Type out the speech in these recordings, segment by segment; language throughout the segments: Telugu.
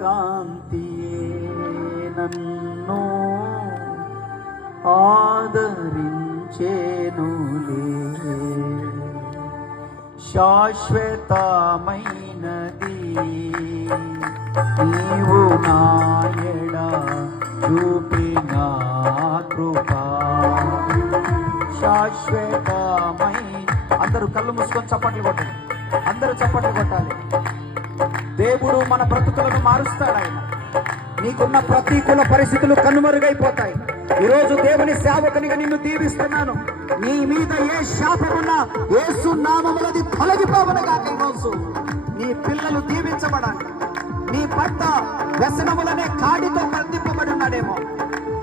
కాంతియే నన్ను ఆదరించేనులే. శాశ్వతమైనది నీవు నాయడ చూపిన కృపా. శాశ్వతమై అందరూ కళ్ళు మూసుకొని చప్పట్లు కొట్టాలి అందరూ చప్పట్లు కొట్టాలి. దేవుడు మన బ్రతుకులను మారుస్తాడు ఆయన. నీకున్న ప్రతికూల పరిస్థితులు కనుమరుగైపోతాయి. ఈరోజు దేవుని సేవకునిగా నిన్ను దీవిస్తున్నాను. నీ మీద ఏ శాపమున్నా ఏసు నామములది తొలగిపోవనగా ఈరోజు. నీ పిల్లలు దీవించబడాలి. నీ భర్త వ్యసనములనే కాడితో బంధింపబడి ఉన్నాడేమో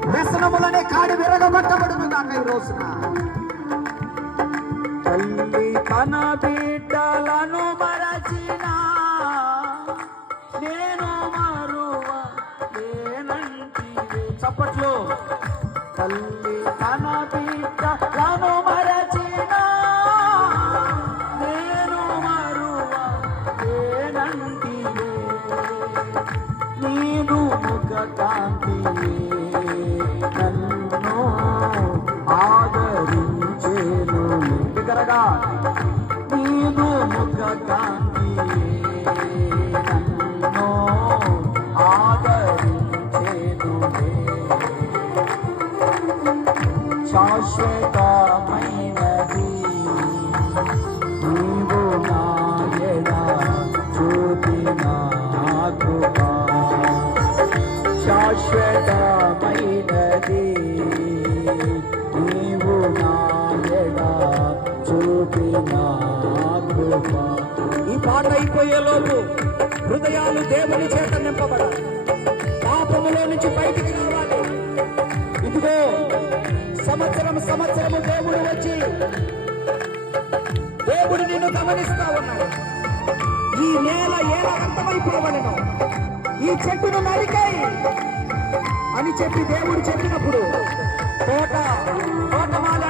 వ్యసనములనే కాడి విరగబట్టబడును కాక ఈ రోజున తల్లి తన బిడ్డలను మరచి లేనంటివే చప్పట్లు తల్లి తన బిడ్డలను మరచిన శాశ్వతమైనది. నీవు నాయన చూపిన కృపా శాశ్వతమైనది నీవు నాయన చూపిన కృపా ఈ పాట అయిపోయే హృదయాలు దేవుని చేత నింపబడాలి. పాపములో నుంచి బయటికి రావాలి. ఇదిగో సంవత్సరం సంవత్సరము దేవుడు వచ్చి దేవుడు నిన్ను గమనిస్తా ఉన్నాడు. ఈ నేల ఎలా అంతమైపోవలను ఈ చెట్టును నరికాయి అని చెప్పి దేవుడు చెప్పినప్పుడు తోట తోటమాలి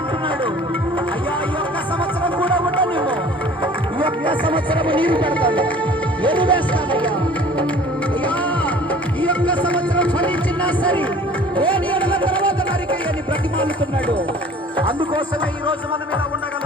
అందుకోసమే ఈ రోజు మనం ఇలా ఉండగలం.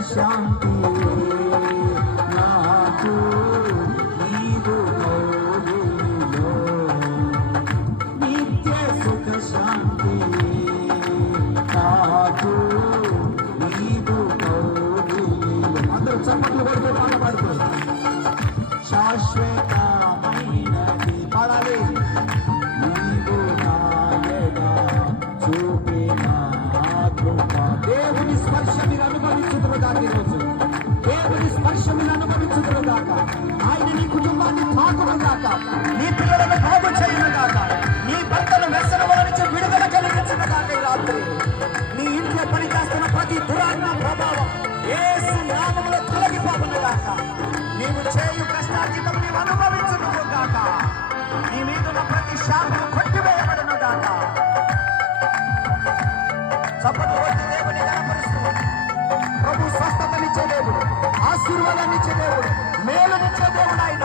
శాంతి నాకు నీవు నిత్య సుఖ శాంతి నాకు నీవు అందరూ చప్పట్లు కొడుతూ పాట పాడుకోండి. శాశ్వతమైనది. పాడాలి. కుటుంబాన్ని కాక నీ పిల్లలను బాగు చేయను కాక నీ భర్తను వ్యసనముల నుంచి విడుదల కలిగించిన కాక ఈ రాత్రి. నీ ఇంట్లో పనిచేస్తున్న ప్రతి దురాత్మ ప్రభావం ఏసు నామములో తొలగిపోవును కాక నీవు చేయు కష్టార్జితం నీవు అనుభవించును కాక నీ మీద ఉన్న ప్రతి శాపం కొట్టివేయబడను కాక చప్పట్లు కొట్టి దేవుని కనపరుస్తూ ప్రభు స్వస్థతనిచ్చే దేవుడు ఆశీర్వాదాన్నిచ్చే దేవుడు మేలునిచ్చే దేవుడు ఆయన.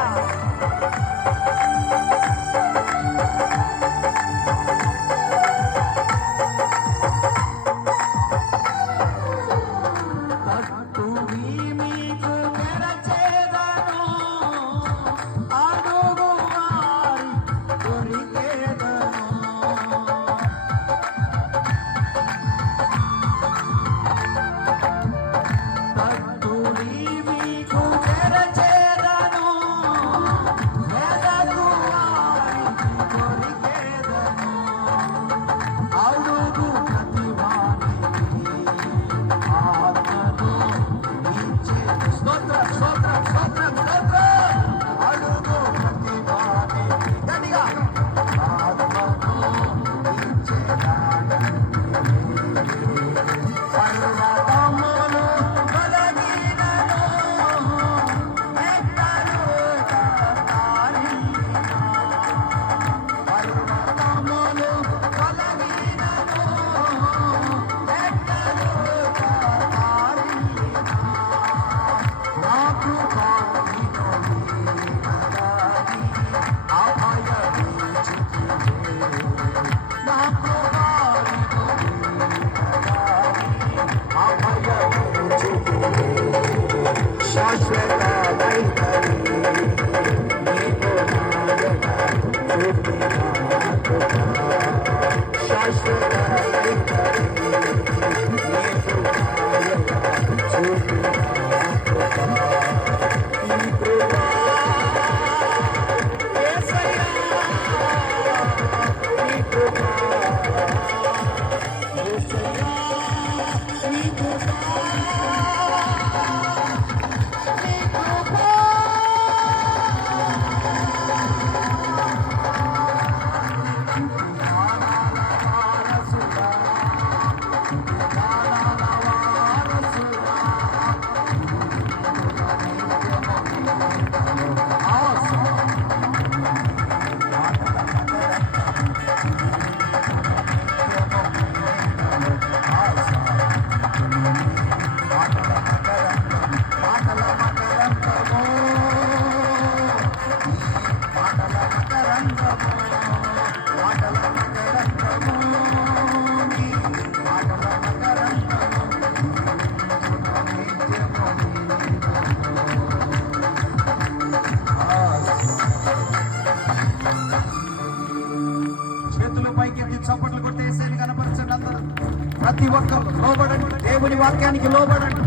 లోబడండి. దేవుని వాక్యానికి లోబడండి.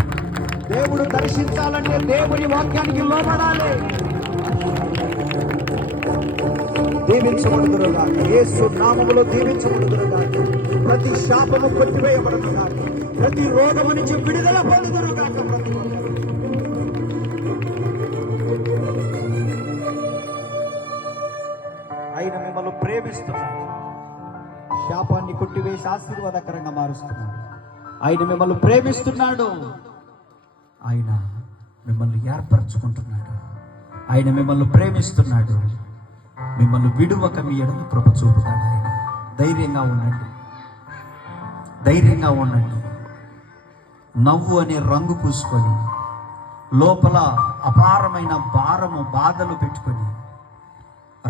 దేవుడు దర్శించాలంటే దేవుని వాక్యానికి లోబడాలి. దీవించబడుదురుగా యేసు నామములో దీవించబడుదురుగా ప్రతి శాపము కొట్టివేయబడుతుగా ప్రతి రోగము నుంచి విడుదల పొందుదురుగా ప్రతి ఆయన మిమ్మల్ని ప్రేమిస్తున్నారు శాపాన్ని కొట్టివేసి ఆశీర్వాదకరంగా మారుస్తున్నారు ఆయన మిమ్మల్ని ప్రేమిస్తున్నాడు. ఆయన మిమ్మల్ని ఏర్పరచుకుంటున్నాడు. ఆయన మిమ్మల్ని ప్రేమిస్తున్నాడు. మిమ్మల్ని విడువక మీ ఎడలు కృప చూపుతాడు ఆయన. ధైర్యంగా ఉండండి. ధైర్యంగా ఉండండి. నవ్వు అనే రంగు పూసుకొని లోపల అపారమైన భారము బాధలు పెట్టుకొని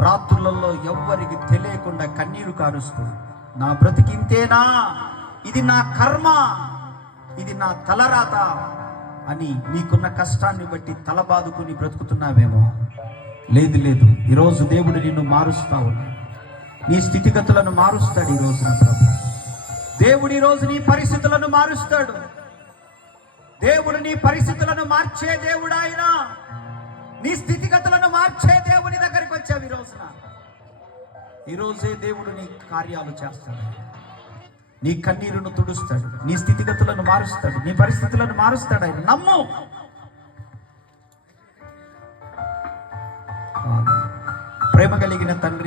రాత్రులలో ఎవ్వరికి తెలియకుండా కన్నీరు కారుస్తూ నా బ్రతికింతేనా? ఇది నా కర్మ ఇది నా తలరాత అని నీకున్న కష్టాన్ని బట్టి తల బాదుకుని బ్రతుకుతున్నావేమో. లేదు లేదు. ఈరోజు దేవుడు నిన్ను మారుస్తా నీ స్థితిగతులను మారుస్తాడు ఈ రోజున ప్రభు. దేవుడు ఈరోజు రోజు నీ పరిస్థితులను మారుస్తాడు. దేవుడు నీ పరిస్థితులను మార్చే దేవుడు ఆయన. నీ స్థితిగతులను మార్చే దేవుని దగ్గరికి వచ్చావు ఈ రోజున. ఈ రోజే దేవుడు నీ కార్యాలు చేస్తాడు. నీ కన్నీరును తుడుస్తాడు నీ స్థితిగతులను మారుస్తాడు నీ పరిస్థితులను మారుస్తాడు ఆయన. నమ్ము! ప్రేమ కలిగిన తండ్రి